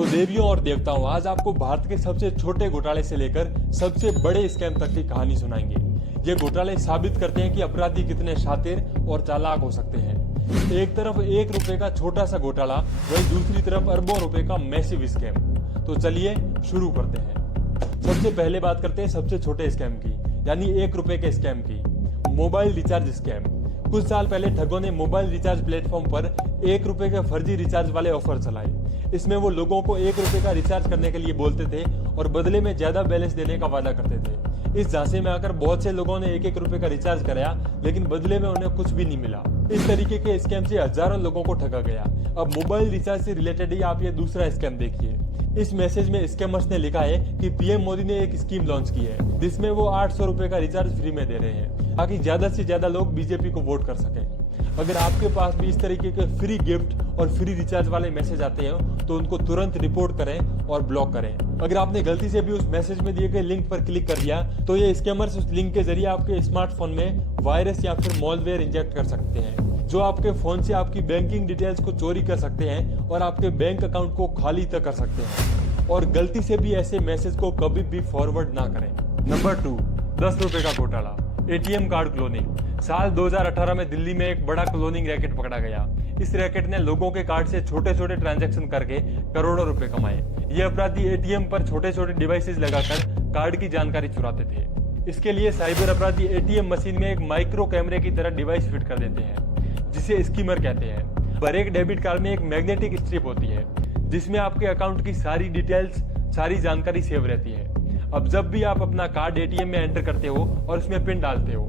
तो देवियों और देवताओं, आज आपको भारत के सबसे छोटे घोटाले से लेकर सबसे बड़े स्कैम तक की कहानी सुनाएंगे। ये घोटाले साबित करते हैं कि अपराधी कितने शातिर और चालाक हो सकते हैं। एक तरफ 1 रुपए का छोटा सा घोटाला, वहीं दूसरी तरफ अरबों रुपए का मैसिव स्कैम। तो चलिए शुरू करते हैं। सबसे पहले बात करते हैं सबसे छोटे स्कैम की, यानी 1 रुपए के स्कैम की। Mobile recharge scam. कुछ साल पहले ठगों ने मोबाइल रिचार्ज प्लेटफॉर्म पर 1 रुपए के फर्जी रिचार्ज वाले ऑफर चलाए। इसमें वो लोगों को 1 रुपए का रिचार्ज करने के लिए बोलते थे और बदले में ज्यादा बैलेंस देने का वादा करते थे। इस झांसे में आकर बहुत से लोगों ने 1-1 रुपए का रिचार्ज कराया, लेकिन बदले में उन्हें कुछ भी नहीं मिला। इस तरीके के स्कैम से हजारों लोगों को ठगा गया। अब मोबाइल रिचार्ज से रिलेटेड ही आप ये दूसरा स्कैम देखिए। इस मैसेज में स्कैमर्स ने लिखा है कि पीएम मोदी ने एक स्कीम लॉन्च की है, जिसमें वो 800 रुपए का रिचार्ज फ्री में दे रहे हैं, ताकि ज्यादा से ज्यादा लोग बीजेपी को वोट कर सकें। अगर आपके पास भी इस तरीके के फ्री गिफ्ट और फ्री रिचार्ज वाले मैसेज आते हैं तो उनको तुरंत रिपोर्ट करें और ब्लॉक करें। अगर आपने गलती से भी उस मैसेज में दिए गए लिंक पर क्लिक कर दिया तो ये स्कैमर्स उस लिंक के जरिए आपके स्मार्टफोन में वायरस या फिर मॉलवेयर इंजेक्ट कर सकते हैं, जो आपके फोन से आपकी बैंकिंग डिटेल्स को चोरी कर सकते हैं और आपके बैंक अकाउंट को खाली तक कर सकते हैं। और गलती से भी ऐसे मैसेज को कभी भी फॉरवर्ड ना करें। नंबर 2, 10 रुपए का घोटाला, एटीएम कार्ड क्लोनिंग। साल 2018 में दिल्ली में एक बड़ा क्लोनिंग रैकेट पकड़ा गया। इस रैकेट ने लोगों के कार्ड से छोटे छोटे ट्रांजैक्शन करके करोड़ों रुपए कमाए। ये अपराधी एटीएम पर छोटे छोटे डिवाइसेस लगाकर कार्ड की जानकारी चुराते थे। इसके लिए साइबर अपराधी एटीएम मशीन में एक माइक्रो कैमरे की तरह डिवाइस फिट कर देते हैं, जिसे स्कीमर कहते हैं। पर एक डेबिट कार्ड में एक मैग्नेटिक स्ट्रिप होती है, जिसमें आपके अकाउंट की सारी डिटेल्स, सारी जानकारी सेव रहती है। अब जब भी आप अपना कार्ड एटीएम में एंटर करते हो और उसमें पिन डालते हो,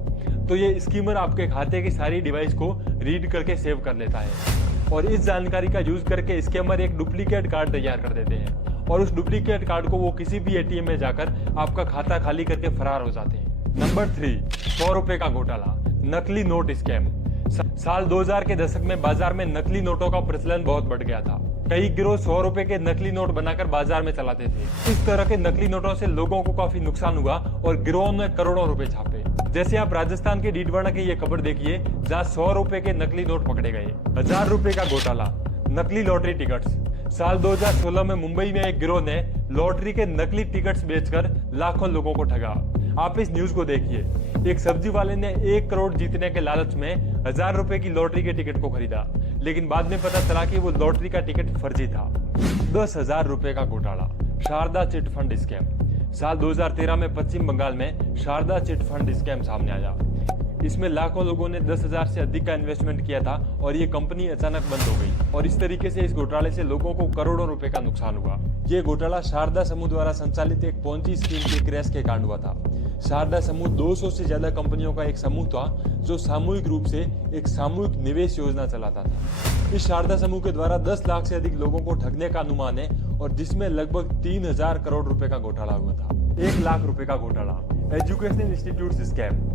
तो ये स्कीमर आपके खाते की सारी डिवाइस को रीड करके सेव कर लेता है। और इस जानकारी का यूज करके स्कैमर एक डुप्लीकेट कार्ड तैयार कर देते हैं और उस डुप्लीकेट कार्ड को वो किसी भी एटीएम में जाकर आपका खाता खाली करके फरार हो जाते हैं। नंबर 3, 100 रुपए का घोटाला, नकली नोट स्कैम। साल 2000 के दशक में बाजार में नकली नोटों का प्रचलन बहुत बढ़ गया था। कई गिरोह 100 रुपए के नकली नोट बनाकर बाजार में चलाते थे। इस तरह के नकली नोटों से लोगों को काफी नुकसान हुआ और गिरोह ने करोड़ों रुपए छापे। जैसे आप राजस्थान के डीडवाना की ये खबर देखिए, जहाँ 100 रुपए के नकली नोट पकड़े गए। 1000 रुपए का घोटाला, नकली लॉटरी टिकट्स। साल 2016 में मुंबई में एक गिरोह ने लॉटरी के नकली टिकट्स बेचकर लाखों लोगों को ठगा। आप इस न्यूज को देखिए। एक सब्जी वाले ने 1 करोड़ जीतने के लालच में 1000 रुपए की लॉटरी के टिकट को खरीदा, लेकिन बाद में पता चला कि वो लॉटरी का टिकट फर्जी था। 10,000 रुपए का घोटाला, शारदा चिट फंड स्कैम। साल 2013 में पश्चिम बंगाल में शारदा चिट फंड स्कैम सामने आया। इसमें लाखों लोगों ने 10,000 से अधिक का इन्वेस्टमेंट किया था और ये कंपनी अचानक बंद हो गई। और इस तरीके से इस घोटाले से लोगों को करोड़ों रुपए का नुकसान हुआ। ये घोटाला शारदा समूह द्वारा संचालित एक पोंजी स्कीम के क्रैश के कारण हुआ था। शारदा समूह 200 से ज्यादा कंपनियों का एक समूह था, जो सामूहिक रूप से एक सामूहिक निवेश योजना चलाता था। इस शारदा समूह के द्वारा 10 लाख से अधिक लोगों को ठगने का अनुमान है, और जिसमें लगभग 3000 करोड़ रुपए का घोटाला हुआ था। 1 लाख रुपए का घोटाला, एजुकेशनल इंस्टीट्यूट स्कैम।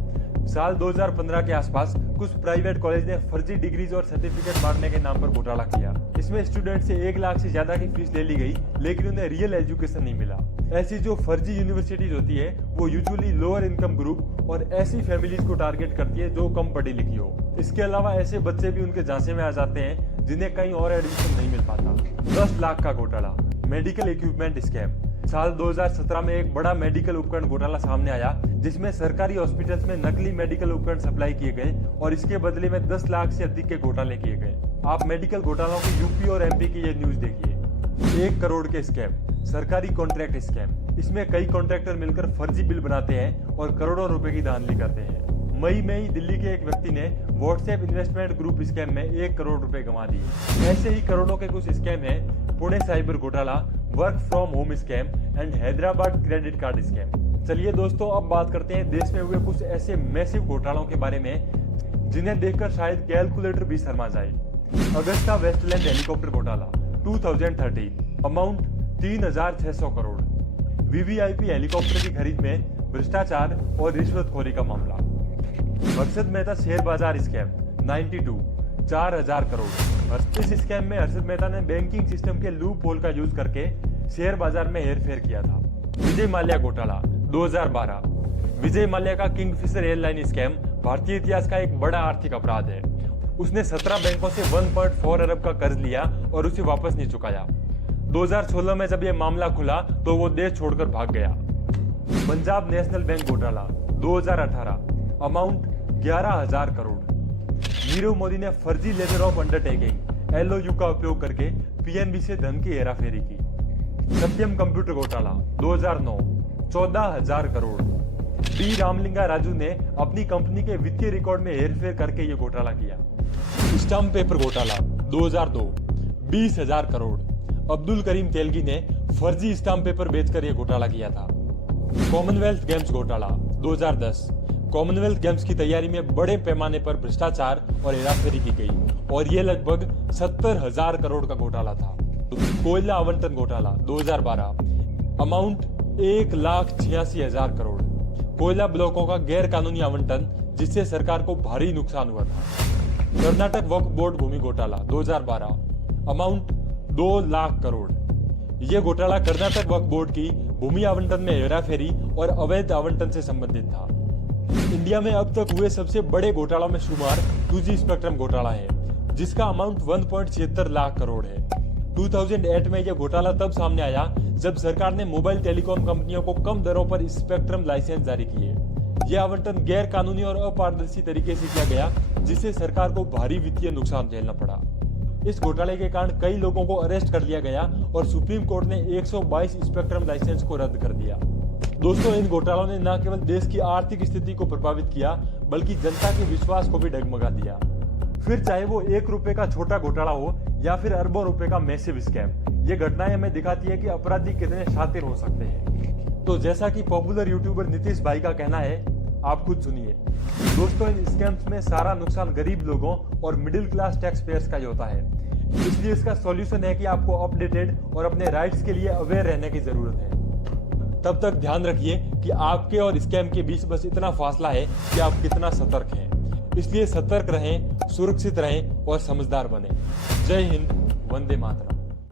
साल 2015 के आसपास कुछ प्राइवेट कॉलेज ने फर्जी डिग्रीज और सर्टिफिकेट बांटने के नाम पर घोटाला किया। इसमें स्टूडेंट से 1 लाख से ज्यादा की फीस ले ली गई, लेकिन उन्हें रियल एजुकेशन नहीं मिला। ऐसी जो फर्जी यूनिवर्सिटीज होती है वो यूजुअली लोअर इनकम ग्रुप और ऐसी फैमिलीज को टारगेट करती है जो कम पढ़ी लिखी हो। इसके अलावा ऐसे बच्चे भी उनके झांसे में आ जाते हैं जिन्हें कहीं और एडमिशन नहीं मिल पाता। 10 लाख का घोटाला, मेडिकल इक्विपमेंट स्कैम। साल 2017 में एक बड़ा मेडिकल उपकरण घोटाला सामने आया, जिसमें सरकारी हॉस्पिटल्स में नकली मेडिकल उपकरण सप्लाई किए गए और इसके बदले में 10 लाख से अधिक के घोटाले किए गए। आप मेडिकल घोटालों की यूपी और एमपी की ये न्यूज देखिए। 1 करोड़ के स्कैम, सरकारी कॉन्ट्रैक्ट स्कैम। इसमें कई कॉन्ट्रैक्टर मिलकर फर्जी बिल बनाते हैं और करोड़ों रुपए की धांधली करते हैं। मई में ही दिल्ली के एक व्यक्ति ने व्हाट्सएप इन्वेस्टमेंट ग्रुप स्कैम में 1 करोड़ रुपए गंवा दिए। ऐसे ही करोड़ों के कुछ स्कैम हैं। पुणे साइबर घोटाला, work from home scam and Hyderabad credit card scam. चलिए दोस्तों, अब बात करते हैं देश में हुए कुछ ऐसे मैसिव घोटालों के बारे में जिन्हें देखकर शायद कैलकुलेटर भी शर्मा जाए। अगस्ता वेस्टलैंड हेलीकॉप्टर घोटाला 2013, अमाउंट 3600 करोड़। वीवीआईपी हेलीकॉप्टर की खरीद में भ्रष्टाचार और रिश्वतखोरी का मामला। हर्षद मेहता शेयर बाजार स्कैम 92, 4000 करोड़। इस स्कैम में हर्षद मेहता ने बैंकिंग सिस्टम के लूप होल का यूज करके शेयर बाजार में हेरफेर किया था। विजय माल्या घोटाला 2012, विजय माल्या का किंगफिशर एयरलाइन स्कैम भारतीय इतिहास का एक बड़ा आर्थिक अपराध है। उसने 17 बैंकों से 1.4 अरब का कर्ज लिया और उसे वापस नहीं चुकाया। 2016 में जब यह मामला खुला तो वो देश छोड़कर भाग गया। पंजाब नेशनल बैंक घोटाला 2018, अमाउंट 11,000 करोड़। नीरव मोदी ने फर्जी लेटर ऑफ अंडरटेकिंग LOU का उपयोग करके PNB से धन की हेराफेरी की। सत्यम कंप्यूटर घोटाला 2009, 14,000 करोड़। डी रामलिंगा राजू ने अपनी कंपनी के वित्तीय रिकॉर्ड में हेरफेर करके ये घोटाला किया। स्टाम्प पेपर घोटाला 2002, 20,000 करोड़। अब्दुल करीम तेलगी ने फर्जी स्टाम्प पेपर बेचकर यह घोटाला किया था। कॉमनवेल्थ गेम्स घोटाला 2010, कॉमनवेल्थ गेम्स की तैयारी में बड़े पैमाने पर भ्रष्टाचार और हेराफेरी की गई और यह लगभग 70,000 करोड़ का घोटाला था। कोयला आवंटन घोटाला 2012, अमाउंट 1,86,000 करोड़। कोयला ब्लॉकों का गैर कानूनी आवंटन जिससे सरकार को भारी नुकसान हुआ था। कर्नाटक वक्फ बोर्ड भूमि घोटाला 2012, अमाउंट 2 लाख करोड़। यह घोटाला कर्नाटक वक्फ बोर्ड की भूमि आवंटन में हेराफेरी और अवैध आवंटन से संबंधित था। इंडिया में अब तक हुए सबसे बड़े घोटालों में शुमार 2G स्पेक्ट्रम घोटाला है, जिसका अमाउंट 1.76 लाख करोड़ है। 2008 में यह घोटाला तब सामने आया जब सरकार ने मोबाइल टेलीकॉम कंपनियों को कम दरों पर स्पेक्ट्रम लाइसेंस जारी किए। यह आवंटन गैर कानूनी और अपारदर्शी तरीके से किया गया, जिससे सरकार को भारी वित्तीय नुकसान झेलना पड़ा। इस घोटाले के कारण कई लोगों को अरेस्ट कर लिया गया और सुप्रीम कोर्ट ने 122 स्पेक्ट्रम लाइसेंस को रद्द कर दिया। दोस्तों, इन घोटालों ने न केवल देश की आर्थिक स्थिति को प्रभावित किया, बल्कि जनता के विश्वास को भी डगमगा दिया। फिर चाहे वो 1 रुपए का छोटा घोटाला हो या फिर अरबों रुपए का मैसिव स्कैम, ये घटनाएं हमें दिखाती है कि अपराधी कितने शातिर हो सकते हैं। तो जैसा कि पॉपुलर यूट्यूबर नीतीश भाई का कहना है, आप खुद सुनिए। दोस्तों, इन स्कैम्स में सारा नुकसान गरीब लोगों और मिडिल क्लास टैक्स पेयर्स का ही होता है। इसलिए इसका सॉल्यूशन है कि आपको अपडेटेड और अपने राइट्स के लिए अवेयर रहने की जरूरत है। तब तक ध्यान रखिए कि आपके और स्कैम के बीच बस इतना फासला है कि आप कितना सतर्क हैं। इसलिए सतर्क रहें, सुरक्षित रहें और समझदार बने। जय हिंद, वंदे मातरम।